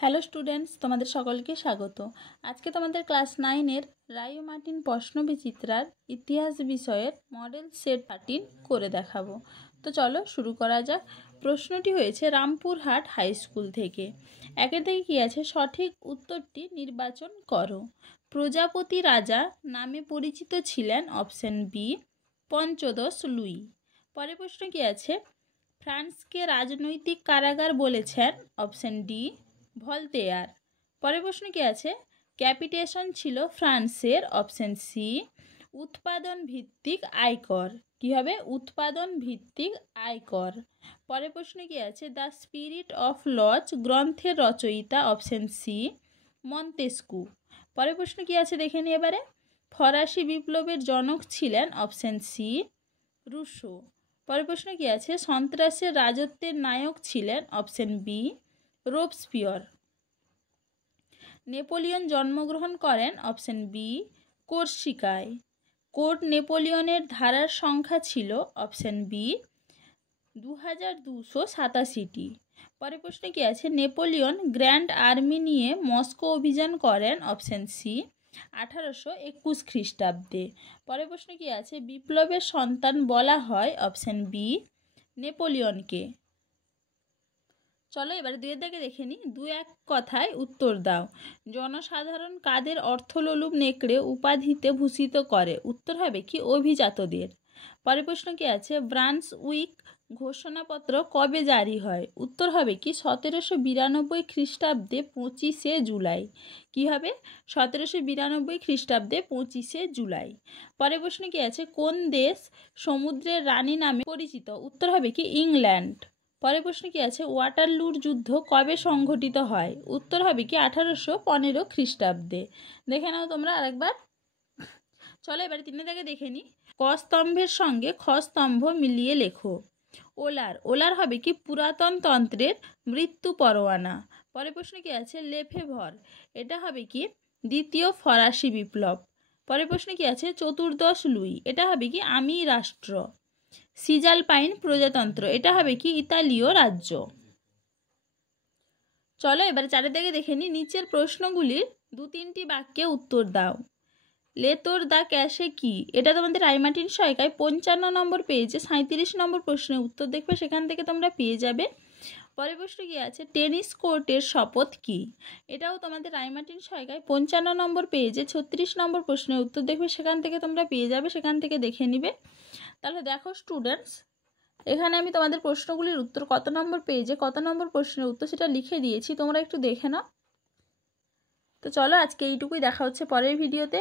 Hello students, তোমাদের সকলকে স্বাগত। আজকে তোমাদের ক্লাস 9-এর রায় ও মার্টিন প্রশ্নবিচিত্রার ইতিহাস বিষয়ের মডেল সেট 13 করে দেখাবো। তো চলো শুরু করা যাক। প্রশ্নটি হয়েছে রামপুরহাট হাই স্কুল থেকে। একের থেকে কী আছে? সঠিক উত্তরটি নির্বাচন করো। প্রজাপতি রাজা নামে পরিচিত ছিলেন অপশন বি পঞ্চদশ লুই। পরের প্রশ্ন কী আছে? ফ্রান্সকে রাজনৈতিক কারাগার বলেছেন অপশন ডি ভলতেয়ার। পরের প্রশ্ন কি আছে? ক্যাপিটেশন ছিল ফ্রান্সের অপশন সি উৎপাদন ভিত্তিক আয়কর। কি হবে? উৎপাদন ভিত্তিক আয়কর। পরের প্রশ্ন কি আছে? দ্য স্পিরিট অফ লজ গ্রন্থের রচয়িতা অপশন সি মন্তেস্কু। পরের প্রশ্ন কি আছে দেখে নি এবারে। ফরাসি বিপ্লবের জনক ছিলেন অপশন সি রুশো। পরের প্রশ্ন কি আছে? সন্ত্রাসের রাজত্বের নায়ক ছিলেন অপশন বি রোবস্পিয়র। নেপোলিয়ন জন্মগ্রহণ করেন অপশন বি কোর্সিকায়। কোড নেপোলিয়নের ধারার সংখ্যা ছিল অপশন বি 2287টি। পরের প্রশ্ন কি আছে? নেপোলিয়ন গ্র্যান্ড আর্মি নিয়ে মস্কো অভিযান করেন অপশন সি 1821 খ্রিস্টাব্দে। পরের প্রশ্ন কি আছে? বিপ্লবের সন্তান বলা হয় অপশন বি নেপোলিয়নকে। চলো এবারে দুয়ের দাগে দেখে নিই। দু এক কথায় উত্তর দাও। জনসাধারণ কাদের অর্থলোলুপ নেকড়ে উপাধিতে ভূষিত করে? উত্তর হবে কি অভিজাতদের। পরের প্রশ্ন কি আছে? ব্রান্সউইক ঘোষণাপত্র কবে জারি হয়? উত্তর হবে কি 1792 খ্রিস্টাব্দে 25শে জুলাই। কি হবে? 1792 খ্রিস্টাব্দে 25শে জুলাই। পরের প্রশ্ন কি আছে? কোন দেশ সমুদ্রের রানী নামে পরিচিত? উত্তর হবে কি ইংল্যান্ড। পরের প্রশ্ন কি আছে? ওয়াটারলুর যুদ্ধ কবে সংঘটিত হয়? উত্তর হবে কি 1815 খ্রিস্টাব্দে। দেখে নাও তোমরা আরেকবার। চলো এবারে তিনে দাগে দেখে নি। ক স্তম্ভের সঙ্গে খ স্তম্ভ মিলিয়ে লেখো। ওলার হবে কি পুরাতন তন্ত্রের মৃত্যু পরোয়ানা। পরের প্রশ্ন কি আছে? লেফেভর এটা হবে কি দ্বিতীয় ফরাসি বিপ্লব। পরের প্রশ্ন কি আছে? চতুর্দশ লুই এটা হবে কি আমি রাষ্ট্র। সিজালপাইন প্রজাতন্ত্র এটা হবে কি ইতালীয় রাজ্য। চলো এবারে চারের দিকে দেখে নি। নিচের প্রশ্নগুলির 2-3টি বাক্যে উত্তর দাও। লেতোর দা ক্যাশে কি? এটা তোমাদের রায়মার্টিন সহায়িকায় 55 নম্বর পেজে 37 নম্বর প্রশ্নের উত্তর দেখবে, সেখান থেকে তোমরা পেয়ে যাবে। পরের প্রশ্ন কি আছে? টেনিস কোর্টের শপথ কি? এটাও তোমাদের রায়মার্টিন সহায়িকায় 55 নম্বর পেজে 36 নম্বর প্রশ্নের উত্তর দেখবে, সেখান থেকে তোমরা পেয়ে যাবে, সেখান থেকে দেখে নিবে। তাহলে দেখো স্টুডেন্টস, এখানে আমি তোমাদের প্রশ্নগুলির উত্তর কত নম্বর পেজে কত নম্বর প্রশ্নের উত্তর সেটা লিখে দিয়েছি, তোমরা একটু দেখে নাও। তো চলো আজকে এইটুকুই, দেখা হচ্ছে পরের ভিডিওতে।